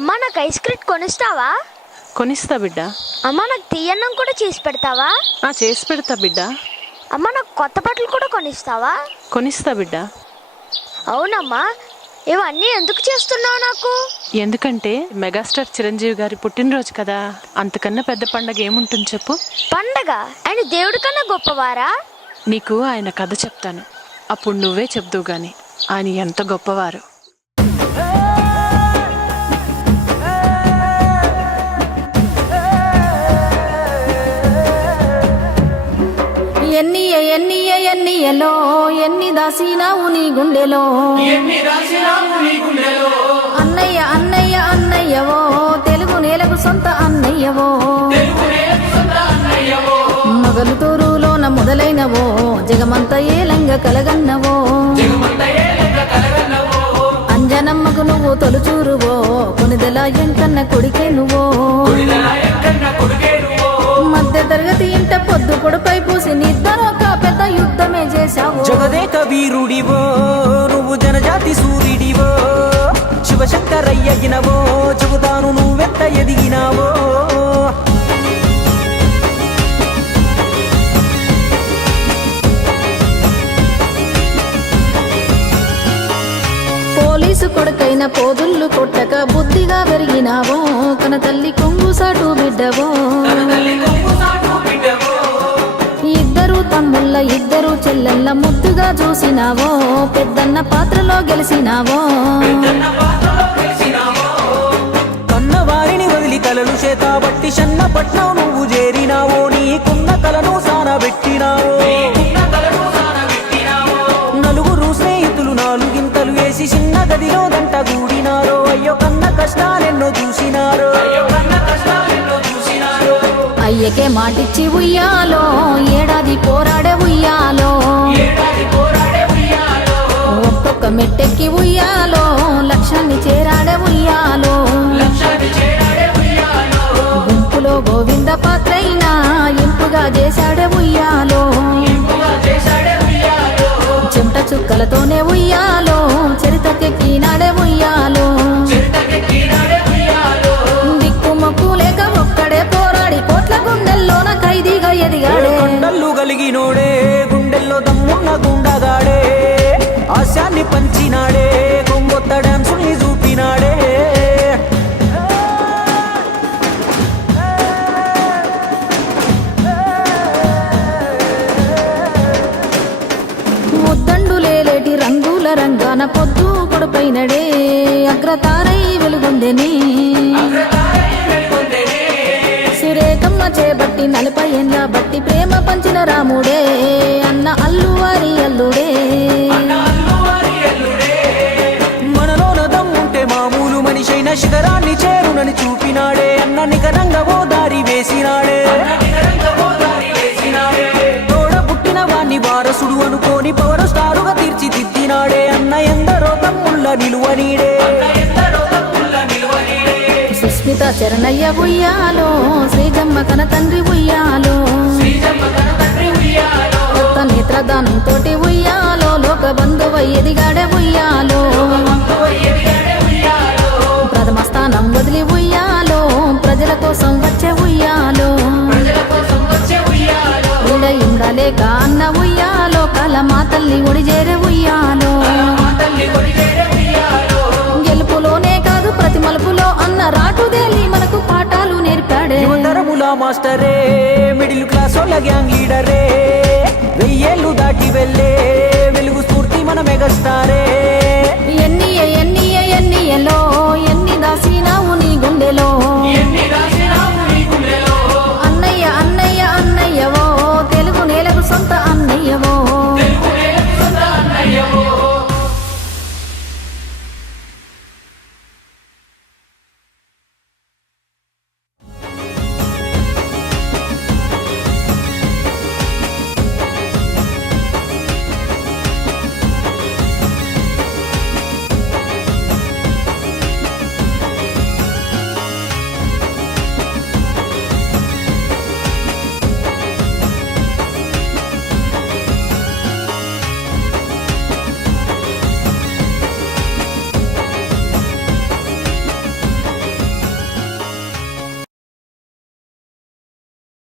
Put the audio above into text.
అమ్మా నాకు ice cream కొనిస్తావా? కొనిస్తా బిడ్డ. అమ్మా నాకు తీయన్నం కూడా చేసి పెడతావా? చేసి పెడతా బిడ్డ. అమ్మా నాకు కొత్త బట్టలు కూడా కొనిస్తావా? కొనిస్తా బిడ్డ. అవునమ్మా, ఇవన్నీ ఎందుకు చేస్తున్నావు నాకు? ఎందుకంటే మెగాస్టార్ చిరంజీవి గారి పుట్టినరోజు కదా, అంతకన్నా పెద్ద పండగ ఏముంటుంది చెప్పు? పండగ? ఆయన దేవుడి కన్నా గొప్పవారా? నీకు ఆయన కథ చెప్తాను, అప్పుడు నువ్వే చెప్దువు గాని ఆయన ఎంత గొప్పవారు. ఎన్నియలో ఎన్ని దాసినావు నీ గుండెలో, అన్నయ్య అన్నయ్య అన్నయ్యవో తెలుగు నేలకు సొంత అన్నయ్యవో, మొగలు తూరులోన మొదలైనవో జగమంత ఏలంగా కలగన్నవో, అంజనమ్మకు నువ్వు తొలుచూరువో కొనిదెల ఎంకన్న కొడికే నువ్వో, మధ్య తరగతి ఇంట పొద్దు పొడుపై పూసి నిద్దరు ఒక పెద్ద యుద్ధమే చేశావు. జగదేక వీరుడివో నువ్వు జనజాతి సూర్యుడివో, శివశంకరయ్యగినవో చెబుతాను నువ్వెంత ఎదిగినావో. పోలీసు కొడుకైన పోదుళ్ళు కొట్టక బుద్ధిగా పెరిగినావో, కన తల్లి కొంగు సాటు బిడ్డవో, ఇద్దరు తమ్ముళ్ళ ఇద్దరు చెల్లెళ్ళ ముద్దుగా చూసినావో, పెద్దన్న పాత్రలో గెలిసినావో, కన్న వారిని వదిలి కలలు చేతాబట్టి షన్నపట్నం నువ్వు చేరినావో, నీకున్న కలను సానబెట్టినావో, నలుగురు స్నేహితులు నాలుగింతలు వేసి చిన్న గదిలో దంట గూడినారో, అయ్యో కన్న కష్టాలెన్నో చూసినారో, అయ్యకే మాటిచ్చి ఉయ్యాలో ఏడాది పోరాడే ఉయ్యాలో, ఒక్కొక్క మెట్టెక్కి ఉయ్యాలో లక్ష్యాన్ని చేరాడే ఉయ్యాలో, గుంపులో గోవింద పాత్రైనా ఇంపుగా చేశాడే ఉయ్యాలో, చెమట చుక్కలతోనే ఉయ్యాలో చరితకెక్కినాడే ఉయ్యాలో, దిక్కుమొక్కు లేక ఒక్కడే పోరాడి కోట్ల గుండెల్లోన ఖైదీగా ఎదిగాడే, కొండల్లు కలిగినోడే గుండెల్లో దమ్మున్న గుండగాడే, ఆశాన్ని పంచినాడే కొంగొత్త డాన్సుల్ని చూపినాడే. ముద్దండులేటి రంగుల రంగాన పొద్దు కొడుపైనడే, అగ్రతారై వెలుగొందెని సురేఖమ్మ చేబట్టి 40 ఏళ్ళ బట్టి ప్రేమ పంచిన రాముడే, అన్న అల్లువారి అల్లుడే, మనలోన దమ్ముంటే మామూలు మనిషైన శిఖరాన్ని చేరునని చూపినాడే, అన్న నికరంగా ఓ దారి వేసినాడే, తోడ పుట్టిన వాణ్ణి వారసుడు అనుకోని పవర్ స్టారుగా తీర్చిదిద్దినాడే, అన్న ఎందరో తమ్ముళ్ళ నిలువనీడే. సుస్మిత చరణయ్య ఉయ్యాలో శ్రీజమ్మ కన తండ్రి ఉయ్యాలో, కొత్త నేత్రదానం తోటి ఉయ్యాలో లోక బంధువై ఎదిగాడే ఉయ్యాలో, ప్రథమ స్థానం వదిలి ఉయ్యాలో ప్రజల కోసం వచ్చే ఉయ్యాలో, ఉండలేక అన్న ఉయ్యాలో కల మా తల్లి ఒడిజేరే ఉయ్యాలో, గెలుపులోనే కాదు ప్రతి మలుపులో అన్న రాటుదేలి మనకు పాఠాలు నేర్పాడే. యువతరముల మాస్టరే మిడిల్ క్లాస్ వాళ్ళ గ్యాంగ్ లీడరే, 1000 ఏళ్ళు దాటి వెళ్ళే